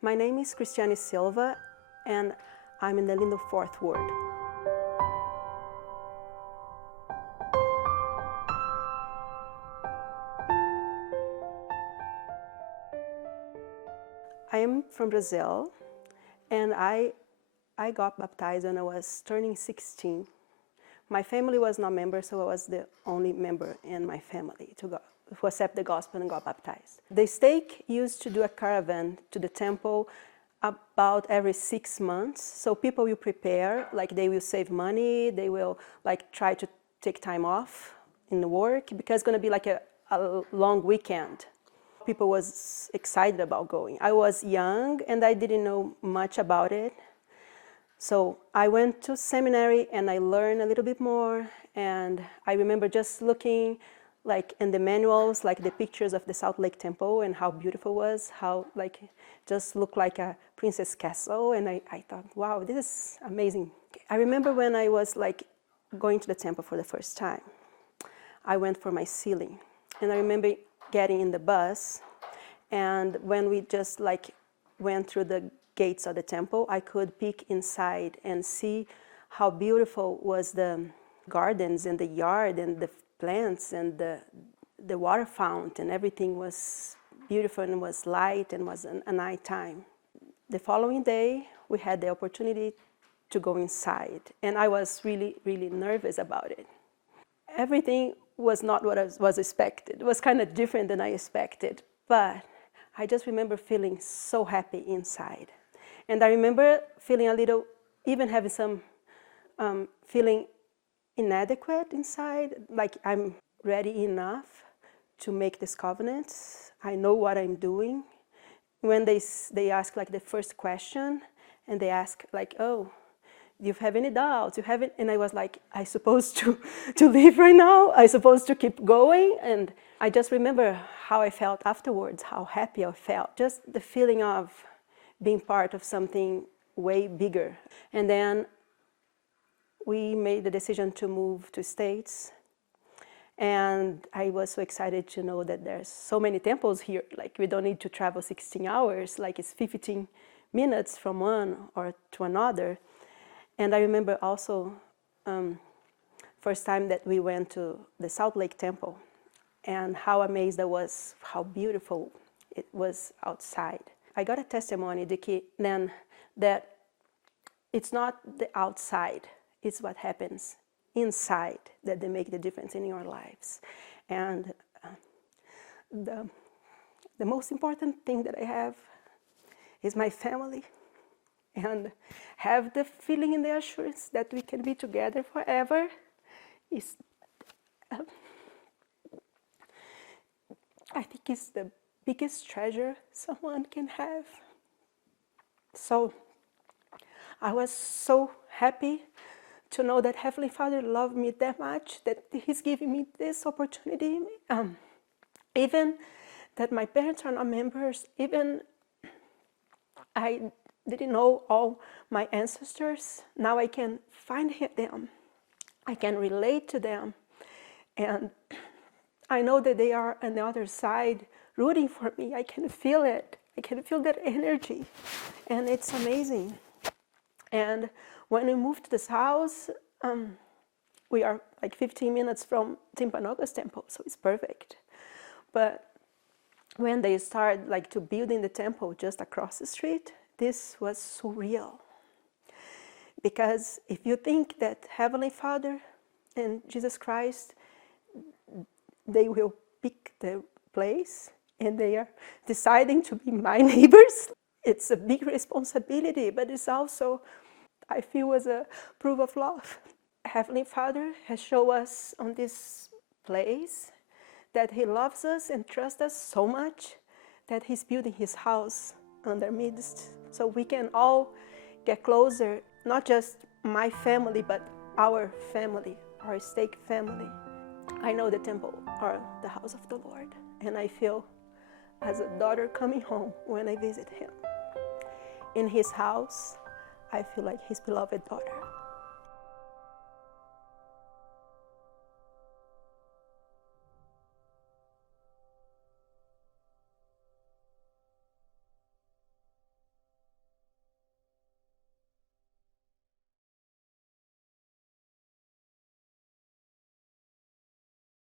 My name is Cristiane Silva, and I'm in the Lindon 4th Ward. I am from Brazil, and I got baptized when I was turning 16. My family was not members, so I was the only member in my family who accepted the gospel and got baptized. The stake used to do a caravan to the temple about every 6 months. So people will prepare, like they will save money, they will like try to take time off in the work because it's going to be like a long weekend. People was excited about going. I was young and I didn't know much about it. So I went to seminary and I learned a little bit more, and I remember just looking like in the manuals, like the pictures of the Salt Lake Temple and how beautiful it was, how like just looked like a princess castle, and I thought, wow, this is amazing. I remember when I was like going to the temple for the first time, I went for my sealing, and I remember getting in the bus, and when we just like went through the gates of the temple, I could peek inside and see how beautiful was the gardens and the yard and the plants and the water fountain. Everything was beautiful and was light and was a night time. The following day, we had the opportunity to go inside, and I was really, really nervous about it. Everything was not what I was expected. It was kind of different than I expected, but I just remember feeling so happy inside. And I remember feeling a little, even having some feeling inadequate inside, like I'm ready enough to make this covenant. I know what I'm doing. When they ask like the first question, and they ask like, oh, do you have any doubts? You haven't? And I was like, I supposed to leave right now? I supposed to keep going? And I just remember how I felt afterwards, how happy I felt. Just the feeling of being part of something way bigger. And then we made the decision to move to States. And I was so excited to know that there's so many temples here. Like we don't need to travel 16 hours, like it's 15 minutes from one or to another. And I remember also first time that we went to the Salt Lake Temple, and how amazed I was, how beautiful it was outside. I got a testimony then that it's not the outside, it's what happens inside that they make the difference in your lives. And the most important thing that I have is my family, and have the feeling and the assurance that we can be together forever is, I think, is the biggest treasure someone can have. So I was so happy to know that Heavenly Father loved me that much, that He's giving me this opportunity. Even that my parents are not members, even I didn't know all my ancestors. Now I can find them. I can relate to them. And I know that they are on the other side rooting for me. I can feel it. I can feel that energy. And it's amazing. And when we moved to this house, we are like 15 minutes from Timpanoga's temple, so it's perfect. But when they started like to building the temple just across the street, this was surreal. Because if you think that Heavenly Father and Jesus Christ, they will pick the place and they are deciding to be my neighbors, it's a big responsibility, but it's also, I feel, as a proof of love. Heavenly Father has shown us on this place that He loves us and trusts us so much that He's building His house in our midst, so we can all get closer, not just my family, but our family, our stake family. I know the temple or the house of the Lord, and I feel as a daughter coming home when I visit Him. In His house, I feel like His beloved daughter.